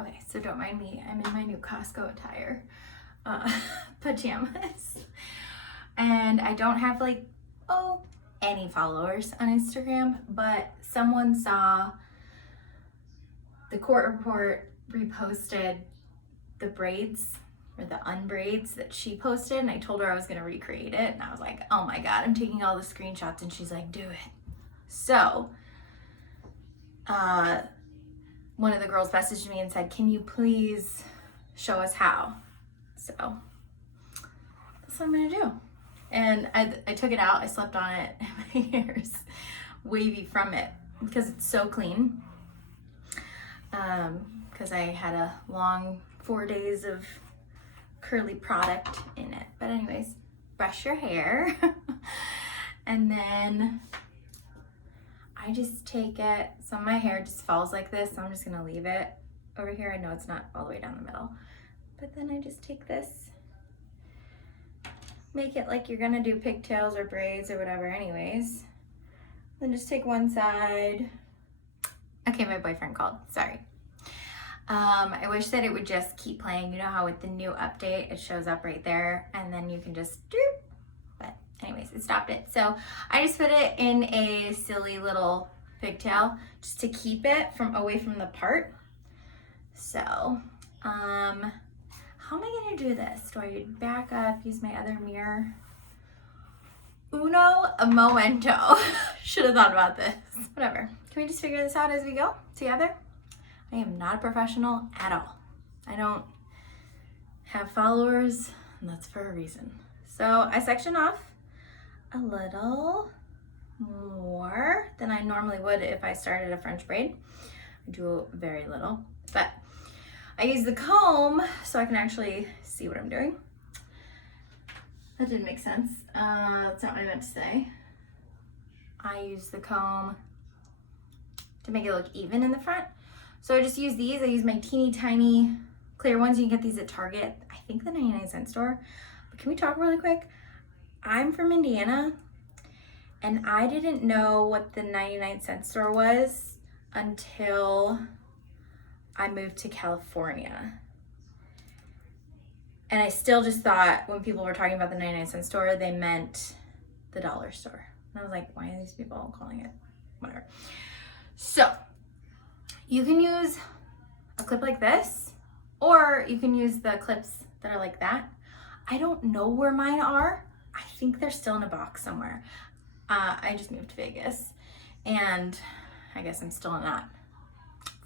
Okay, so don't mind me. I'm in my new Costco attire, pajamas. And I don't have like, any followers on Instagram, but someone saw the court report reposted the braids or the unbraids that she posted, and I told her I was gonna recreate it, and I was like, oh my God, I'm taking all the screenshots, and she's like, do it. So, one of the girls messaged me and said, can you please show us how? So, that's what I'm gonna do. And I took it out, I slept on it, and my hair's wavy from it because it's so clean. Because I had a long 4 days of curly product in it. But anyways, brush your hair. And then I just take it, some of my hair just falls like this, so I'm just gonna leave it over here. I know it's not all the way down the middle. But then I just take this, make it like you're gonna do pigtails or braids or whatever anyways. Then just take one side. Okay, my boyfriend called, sorry. I wish that it would just keep playing. You know how with the new update, it shows up right there and then you can just, but anyways, it stopped it. So I just put it in a silly little pigtail just to keep it away from the part. So, how am I gonna do this? Do I back up, use my other mirror? Uno momento. Should have thought about this. Whatever. Can we just figure this out as we go together? I am not a professional at all. I don't have followers, and that's for a reason. So I section off a little more than I normally would if I started a French braid. I do very little, but I use the comb so I can actually see what I'm doing. That didn't make sense. That's not what I meant to say. I use the comb to make it look even in the front. So I just use these. I use my teeny tiny clear ones. You can get these at Target, I think the 99-cent store. But can we talk really quick? I'm from Indiana, and I didn't know what the 99-cent store was until I moved to California. And I still just thought when people were talking about the 99-cent store, they meant the dollar store. And I was like, why are these people calling it whatever? So you can use a clip like this, or you can use the clips that are like that. I don't know where mine are. I think they're still in a box somewhere. I just moved to Vegas, and I guess I'm still not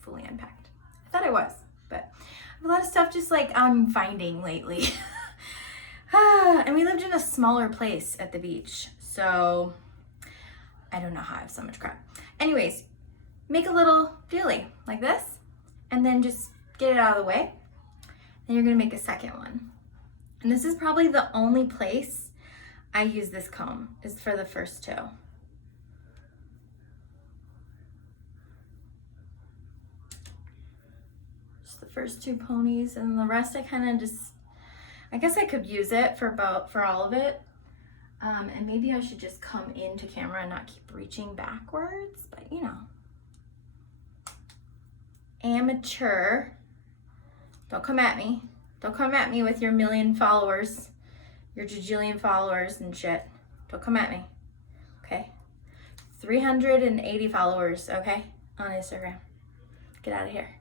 fully unpacked. I thought I was, but I have a lot of stuff just like I'm finding lately. And we lived in a smaller place at the beach, so I don't know how I have so much crap. Anyways, make a little dealie like this, and then just get it out of the way. Then you're gonna make a second one. And this is probably the only place I use this comb, is for the first two. Just the first two ponies, and the rest I kind of just, I guess I could use it for all of it. And maybe I should just come into camera and not keep reaching backwards, but you know. Amateur. Don't come at me. Don't come at me with your million followers, your jajillion followers and shit. Don't come at me, okay? 380 followers, okay, on Instagram. Get out of here.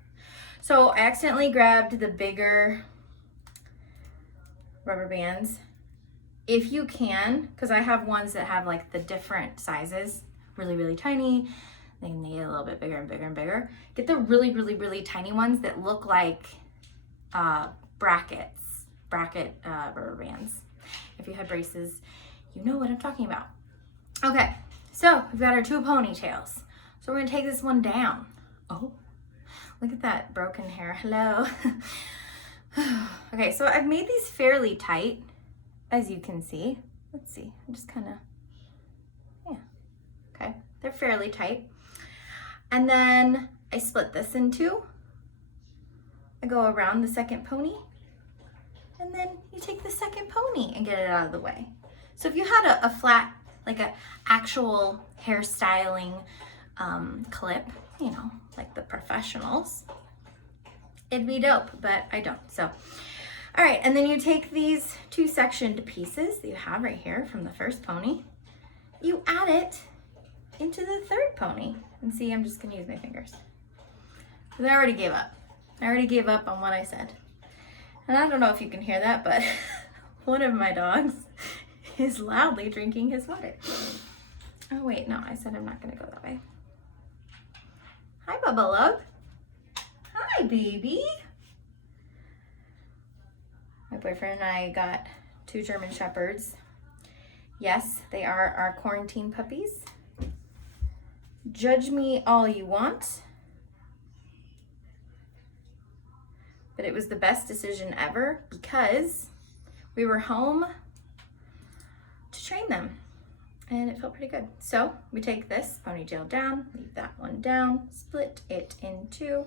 So I accidentally grabbed the bigger rubber bands. If you can, because I have ones that have like the different sizes, really, really tiny, then they get a little bit bigger and bigger and bigger. Get the really, really, really tiny ones that look like bracket rubber bands. If you had braces, you know what I'm talking about. Okay, so we've got our two ponytails. So we're gonna take this one down. Oh, look at that broken hair, hello. Okay, so I've made these fairly tight, as you can see. Let's see, I'm just kind of, yeah, okay, they're fairly tight. And then I split this in two. I go around the second pony, and then you take the second pony and get it out of the way. So if you had a flat, like a actual hairstyling clip, you know, like the professionals, It'd be dope, but I don't. So, all right, and then you take these 2 sectioned pieces that you have right here from the first pony. You add it into the 3rd pony. And see, I'm just gonna use my fingers. Because I already gave up. I already gave up on what I said. And I don't know if you can hear that, but one of my dogs is loudly drinking his water. Oh wait, no, I said I'm not gonna go that way. Hi, Bubba Love. Hi, baby. My boyfriend and I got 2 German Shepherds. Yes, they are our quarantine puppies. Judge me all you want, but it was the best decision ever because we were home to train them and it felt pretty good. So we take this ponytail down, leave that one down, split it in 2.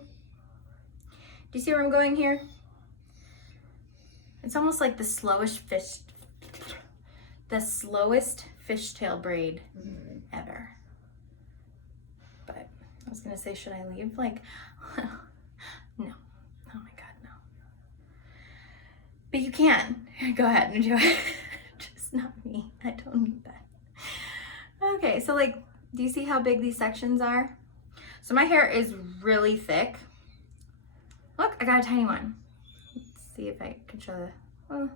Do you see where I'm going here? It's almost like the slowest fishtail braid ever. But I was gonna say, should I leave? Like, no. Oh my God, no. But you can. Go ahead and do it. Just not me. I don't need that. Okay, so like, do you see how big these sections are? So my hair is really thick. Look, I got a tiny one. Let's see if I can show the,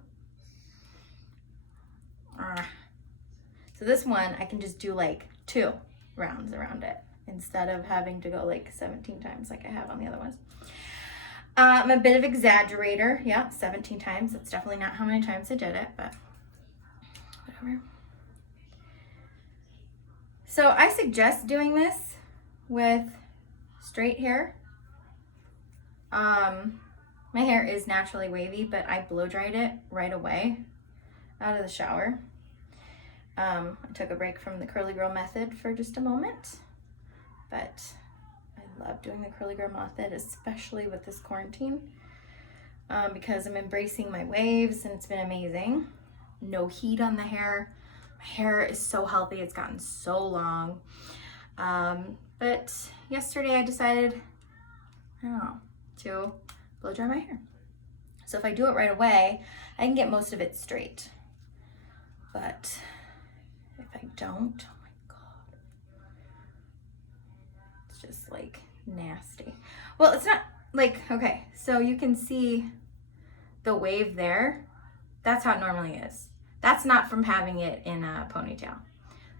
So this one, I can just do like 2 rounds around it instead of having to go like 17 times like I have on the other ones. I'm a bit of exaggerator. Yeah, 17 times. That's definitely not how many times I did it, but whatever. So I suggest doing this with straight hair. My hair is naturally wavy, but I blow dried it right away out of the shower. I took a break from the curly girl method for just a moment, but I love doing the curly girl method, especially with this quarantine, because I'm embracing my waves and it's been amazing. No heat on the hair. My hair is so healthy. It's gotten so long. But yesterday I decided, I don't know, to blow dry my hair. So if I do it right away, I can get most of it straight. But if I don't, oh my God, it's just like nasty. Well, it's not like, okay, so you can see the wave there. That's how it normally is. That's not from having it in a ponytail.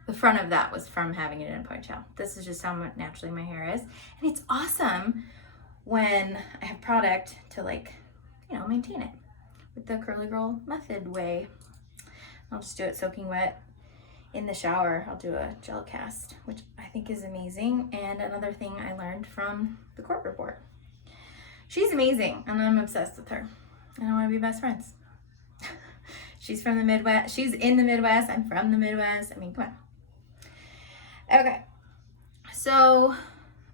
The front of that was from having it in a ponytail. This is just how naturally my hair is. And it's awesome when I have product to, like, you know, maintain it with the curly girl method way. I'll just do it soaking wet in the shower. I'll do a gel cast, which I think is amazing. And another thing I learned from the court report. She's amazing and I'm obsessed with her. And I want to be best friends. She's from the Midwest. She's in the Midwest. I'm from the Midwest. I mean, come on. Okay. So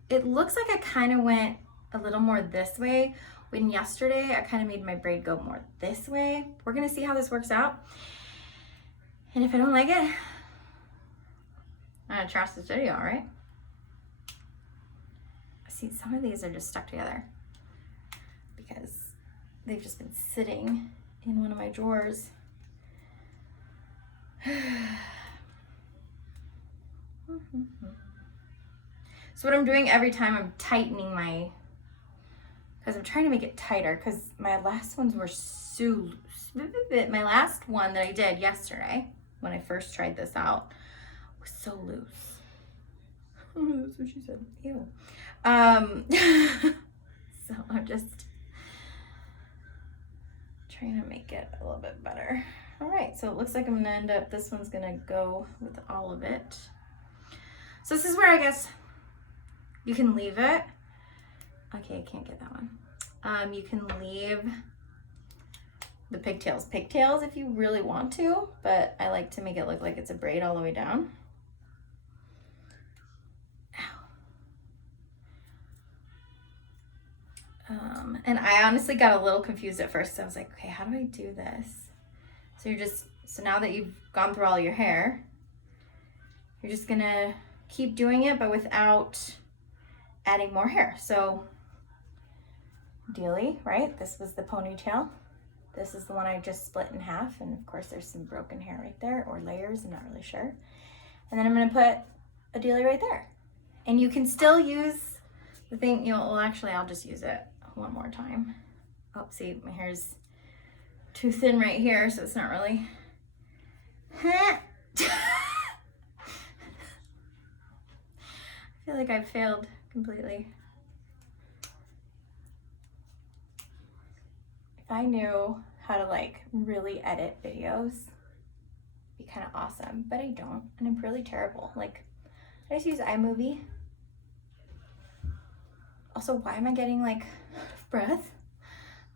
it looks like I kind of went a little more this way when yesterday I kind of made my braid go more this way. We're going to see how this works out. And if I don't like it, I'm going to trash this video, all right? See, some of these are just stuck together because they've just been sitting in one of my drawers. So what I'm doing every time, I'm tightening because I'm trying to make it tighter because my last ones were so loose. My last one that I did yesterday when I first tried this out was so loose. That's what she said. Ew. So I'm just trying to make it a little bit better. All right, so it looks like I'm gonna end up, this one's gonna go with all of it. So this is where I guess you can leave it. Okay, I can't get that one. You can leave the pigtails if you really want to, but I like to make it look like it's a braid all the way down. Ow. And I honestly got a little confused at first. So I was like, okay, how do I do this? So so now that you've gone through all your hair, you're just gonna keep doing it, but without adding more hair. So dealie, right? This was the ponytail. This is the one I just split in half. And of course there's some broken hair right there, or layers, I'm not really sure. And then I'm gonna put a dealie right there. And you can still use the thing, you know, well actually I'll just use it one more time. Oh, see, my hair's too thin right here, so it's not really. I feel like I've failed completely. If I knew how to like really edit videos, it'd be kind of awesome, but I don't, and I'm really terrible. Like, I just use iMovie. Also, why am I getting like breath?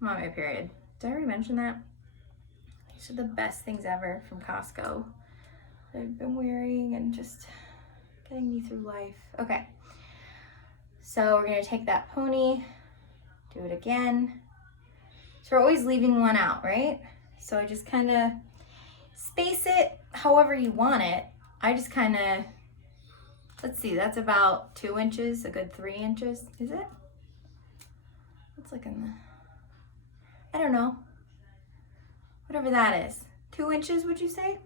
I'm on my period. Did I already mention that? These are the best things ever from Costco that I've been wearing and just getting me through life. Okay, so we're gonna take that pony, do it again. So we're always leaving one out, right? So I just kind of space it however you want it. I just kind of, let's see, that's about 2 inches, a good 3 inches, is it? Let's look in the, I don't know. Whatever that is. 2 inches, would you say?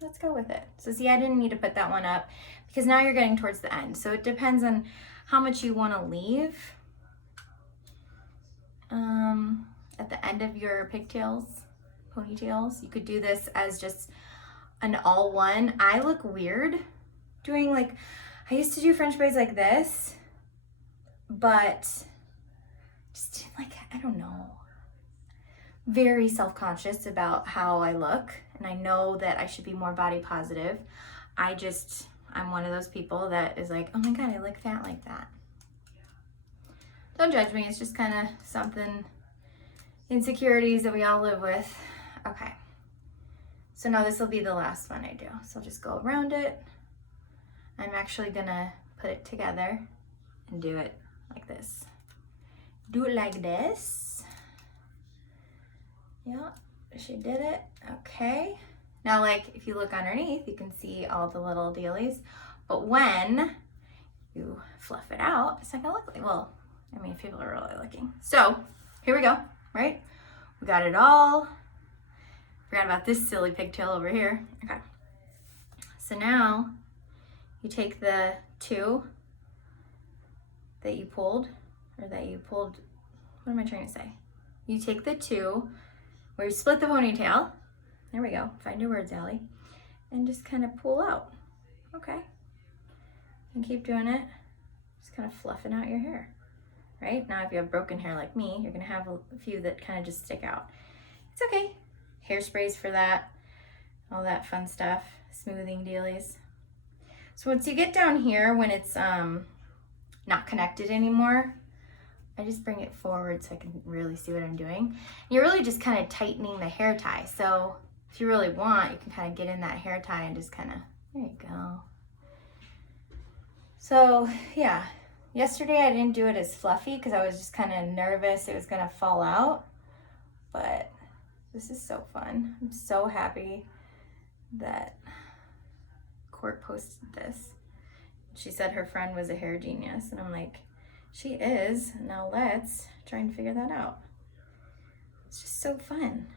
Let's go with it. So see, I didn't need to put that one up because now you're getting towards the end. So it depends on how much you want to leave at the end of your pigtails, ponytails. You could do this as just an all one. I look weird doing like, I used to do French braids like this, but just like, I don't know, very self-conscious about how I look. And I know that I should be more body positive. I'm one of those people that is like, oh my God, I look fat like that. Don't judge me, it's just kind of something, insecurities that we all live with. Okay, so now this will be the last one I do. So I'll just go around it. I'm actually gonna put it together and do it like this. Do it like this. Yeah, she did it. Okay. Now, like, if you look underneath, you can see all the little dealies. But when you fluff it out, it's not gonna look like, well, I mean, people are really looking. So here we go, right? We got it all. Forgot about this silly pigtail over here. Okay. So now you take the 2 that you pulled, what am I trying to say? You take the 2 where you split the ponytail. There we go. Find your words, Allie. And just kind of pull out. Okay. And keep doing it. Just kind of fluffing out your hair. Right? Now, if you have broken hair like me, you're going to have a few that kind of just stick out. It's okay. Hairsprays for that. All that fun stuff. Smoothing dealies. So once you get down here, when it's not connected anymore, I just bring it forward so I can really see what I'm doing. You're really just kind of tightening the hair tie. So if you really want, you can kind of get in that hair tie and just kind of, there you go. So yeah, yesterday I didn't do it as fluffy because I was just kind of nervous it was gonna fall out. But this is so fun. I'm so happy that Court posted this. She said her friend was a hair genius, and I'm like, she is. Now let's try and figure that out. It's just so fun.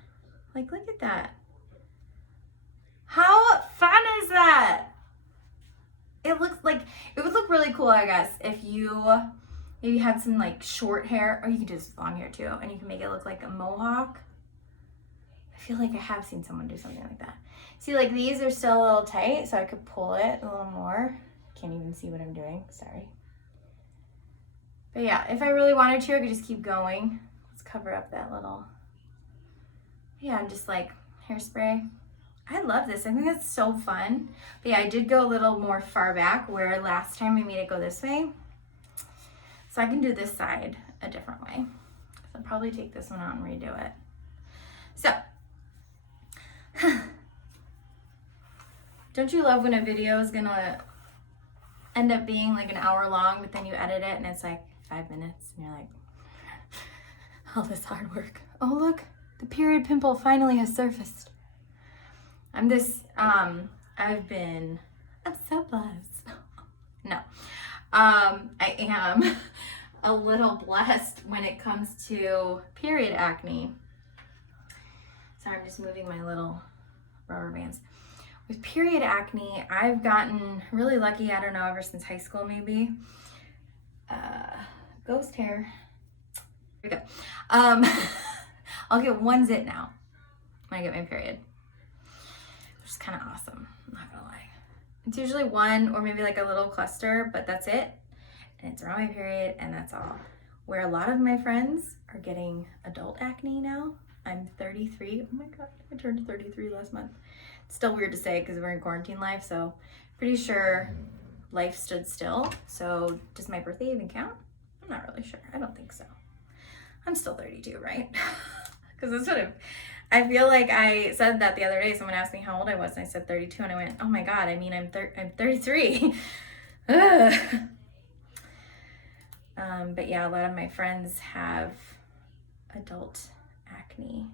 Like, look at that. How fun is that? It looks like, it would look really cool, I guess, if you maybe had some like short hair, or you could do this long hair too, and you can make it look like a mohawk. I feel like I have seen someone do something like that. See, like these are still a little tight, so I could pull it a little more. Can't even see what I'm doing, sorry. But yeah, if I really wanted to, I could just keep going. Let's cover up that little, yeah, I'm just like hairspray. I love this, I think that's so fun. But yeah, I did go a little more far back where last time I made it go this way. So I can do this side a different way. So I'll probably take this one out and redo it. So, don't you love when a video is gonna end up being like an hour long, but then you edit it and it's like 5 minutes and you're like, all this hard work. Oh look, the period pimple finally has surfaced. I'm so blessed. No, I am a little blessed when it comes to period acne. Sorry, I'm just moving my little rubber bands. With period acne, I've gotten really lucky, I don't know, ever since high school maybe. Ghost hair. Here we go. I'll get one zit now when I get my period, which is kind of awesome, I'm not gonna lie. It's usually one or maybe like a little cluster, but that's it. And it's around my period and that's all. Where a lot of my friends are getting adult acne now. I'm 33. Oh my God, I turned 33 last month. It's still weird to say because we're in quarantine life, so pretty sure life stood still. So does my birthday even count? I'm not really sure. I don't think so. I'm still 32, right? Because that's what I feel like I said that the other day. Someone asked me how old I was, and I said 32, and I went, oh my God, I mean, I'm 33. But yeah, a lot of my friends have adult acne.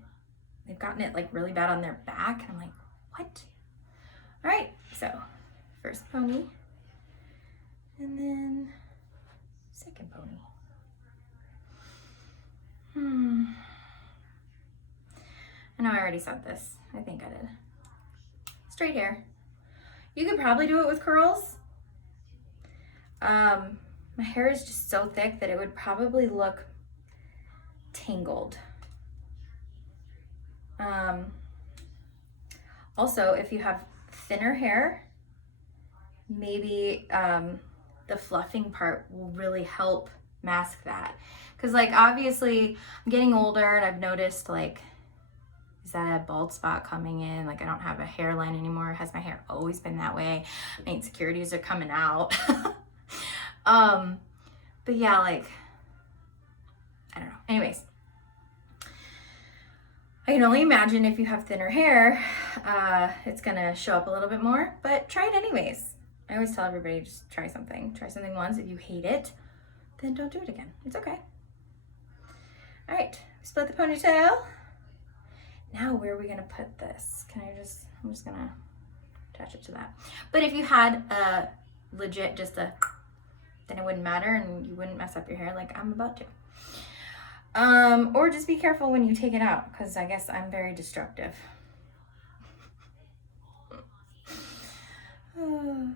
They've gotten it like really bad on their back, and I'm like, what? All right, so first pony, and then second pony. I know I already said this. I think I did. Straight hair. You could probably do it with curls. My hair is just so thick that it would probably look tangled. Also, if you have thinner hair, maybe the fluffing part will really help mask that. Because like obviously I'm getting older and I've noticed like, is that a bald spot coming in? Like I don't have a hairline anymore. Has my hair always been that way? My insecurities are coming out. But yeah, like, I don't know. Anyways, I can only imagine if you have thinner hair, it's gonna show up a little bit more, but try it anyways. I always tell everybody, just try something. Try something once. If you hate it, then don't do it again. It's okay. All right, split the ponytail. Now where are we gonna put this? I'm just gonna attach it to that. But if you had a legit, then it wouldn't matter and you wouldn't mess up your hair like I'm about to. Or just be careful when you take it out, because I guess I'm very destructive. My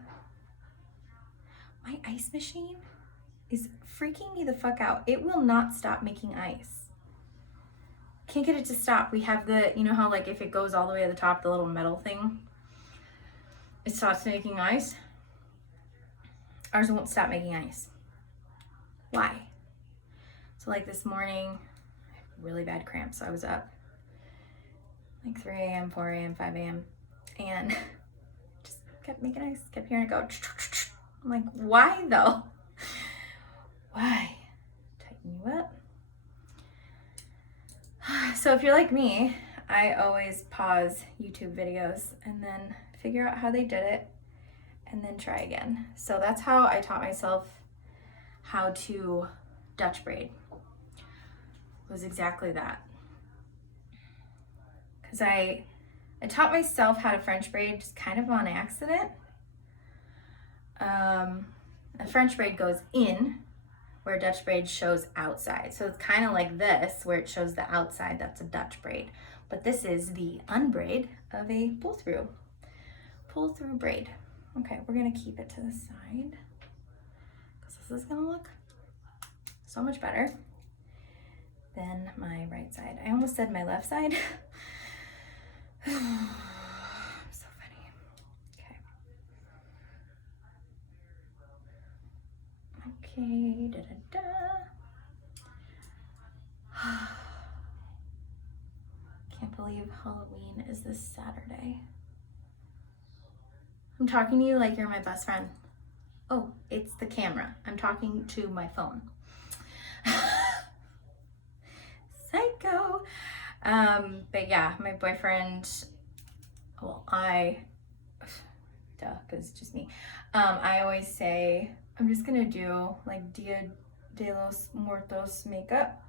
ice machine is freaking me the fuck out. It will not stop making ice. Can't get it to stop. We have the, you know how like if it goes all the way to the top, the little metal thing, it stops making ice. Ours won't stop making ice. Why? So like this morning, I had really bad cramps. So I was up like 3 a.m., 4 a.m., 5 a.m. and just kept making ice, kept hearing it go. I'm like, why though? Why? Tighten you up. So if you're like me, I always pause YouTube videos and then figure out how they did it and then try again. So that's how I taught myself how to Dutch braid. It was exactly that. Because I taught myself how to French braid just kind of on accident. A French braid goes in where Dutch braid shows outside. So it's kind of like this where it shows the outside, that's a Dutch braid. But this is the unbraid of a pull through braid. Okay, we're gonna keep it to the side because this is gonna look so much better than my right side. I almost said my left side. So funny. Okay, Can't believe Halloween is this Saturday. I'm talking to you like you're my best friend. Oh, it's the camera. I'm talking to my phone. Psycho. But yeah, my boyfriend, well, because it's just me. I always say, I'm just gonna do like Dia de los Muertos makeup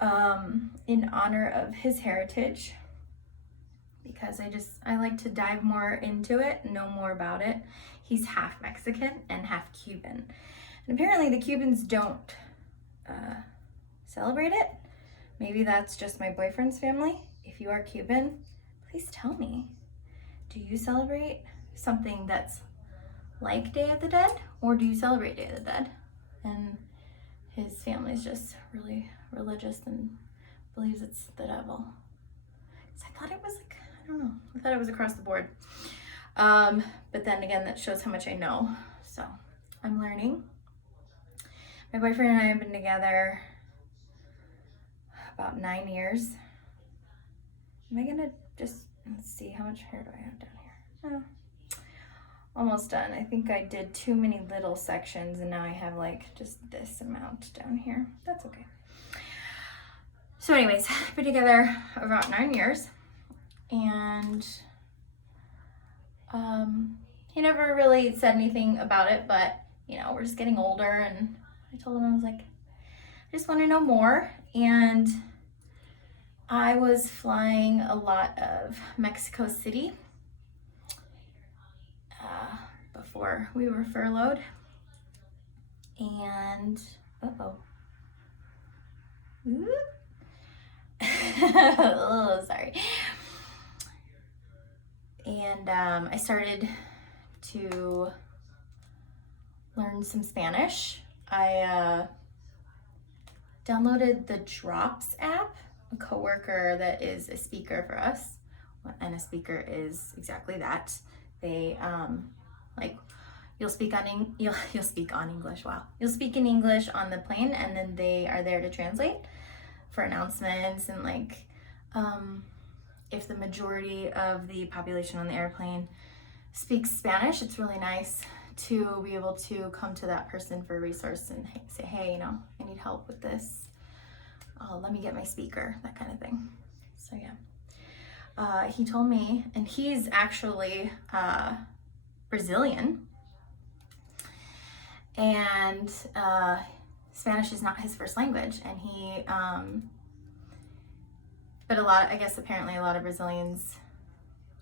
in honor of his heritage, because I like to dive more into it, know more about it. He's half Mexican and half Cuban. And apparently the Cubans don't celebrate it. Maybe that's just my boyfriend's family. If you are Cuban, please tell me. Do you celebrate something that's like Day of the Dead, or do you celebrate Day of the Dead? And his family's just really religious and believes it's the devil. So I thought it was like, I don't know, I thought it was across the board. But then again, that shows how much I know. So I'm learning. My boyfriend and I have been together about 9 years. Am I gonna just, let's see, how much hair do I have down here? Oh, almost done. I think I did too many little sections and now I have like just this amount down here. That's okay. So anyways, been together about 9 years, and he never really said anything about it, but you know, we're just getting older, and I told him, I was like, I just want to know more. And I was flying a lot of Mexico City before we were furloughed, and oh, sorry. And I started to learn some Spanish. I downloaded the Drops app. A coworker that is a speaker for us, and a speaker is exactly that. They like, you'll speak on English. Wow, you'll speak in English on the plane, and then they are there to translate for announcements, and like if the majority of the population on the airplane speaks Spanish, it's really nice to be able to come to that person for a resource and say, hey, you know, I need help with this. Let me get my speaker, that kind of thing. So yeah, he told me, and he's actually Brazilian, and Spanish is not his first language, and he but I guess apparently a lot of Brazilians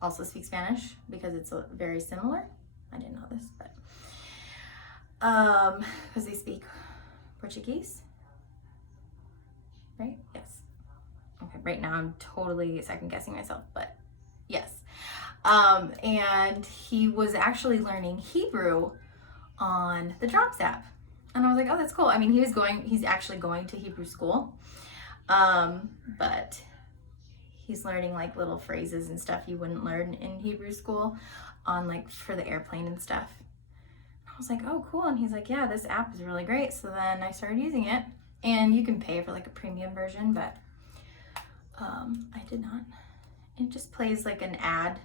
also speak Spanish because it's very similar. I didn't know this, but because they speak Portuguese, right? Yes. Okay, right now I'm totally second guessing myself, but yes. And he was actually learning Hebrew on the Drops app, and I was like, oh, that's cool. I mean, he's actually going to Hebrew school, but he's learning like little phrases and stuff you wouldn't learn in Hebrew school on like for the airplane and stuff. I was like, oh, cool. And he's like, yeah, this app is really great. So then I started using it, and you can pay for like a premium version, but I did not. It just plays like an ad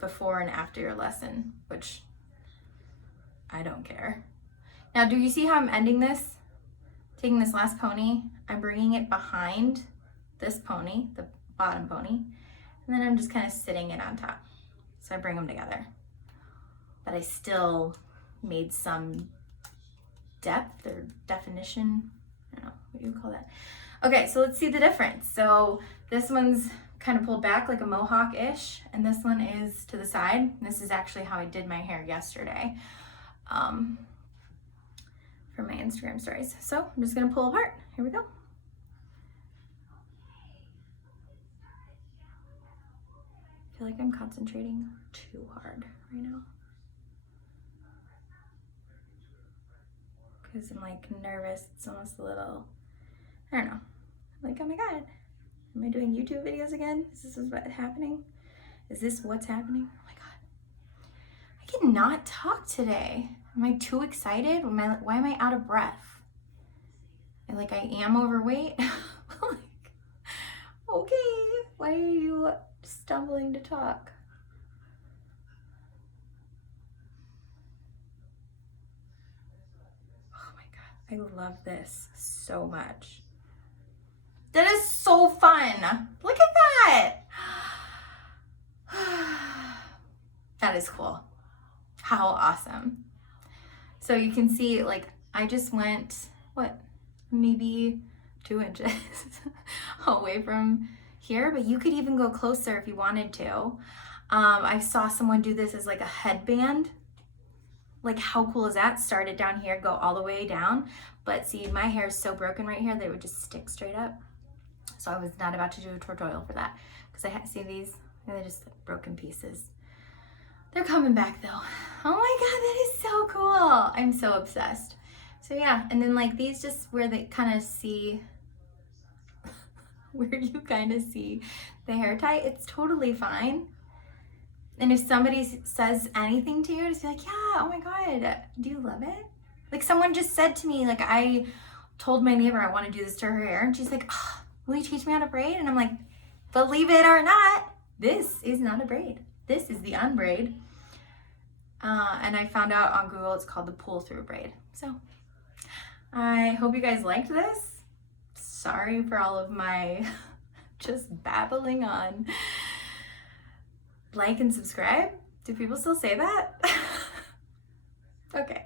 before and after your lesson, which I don't care. Now, do you see how I'm ending this? Taking this last pony, I'm bringing it behind this pony, the bottom pony, and then I'm just kind of sitting it on top. So I bring them together. But I still made some depth or definition. I don't know, what do you call that? Okay, so let's see the difference. So this one's kind of pulled back like a mohawk-ish, and this one is to the side. And this is actually how I did my hair yesterday for my Instagram stories. So I'm just gonna pull apart. Here we go. I feel like I'm concentrating too hard right now, because I'm like nervous. It's almost a little, I don't know, like, oh my God, am I doing YouTube videos again? Is this what's happening? Is this what's happening? Oh my God, I cannot talk today. Am I too excited? Why am I out of breath? Like, I am overweight. Like, okay, why are you stumbling to talk? Oh my God, I love this so much. That is so fun. Look at that. That is cool. How awesome. So you can see, like, I just went, what, maybe 2 inches away from here, but you could even go closer if you wanted to. I saw someone do this as like a headband. like how cool is that? Start it down here, go all the way down. But see, my hair is so broken right here that it would just stick straight up. So I was not about to do a tutorial for that because I see these and they're just like broken pieces. They're coming back though. Oh my God, that is so cool. I'm so obsessed. So yeah, and then like these just where they kind of see, where you kind of see the hair tie, it's totally fine. And if somebody says anything to you, just be like, yeah, oh my God, do you love it? Like someone just said to me, like I told my neighbor I want to do this to her hair and she's like, oh, will you teach me how to braid? And I'm like, believe it or not, this is not a braid. This is the unbraid. And I found out on Google it's called the pull through braid. So I hope you guys liked this. Sorry for all of my just babbling on. Like and subscribe. Do people still say that? Okay.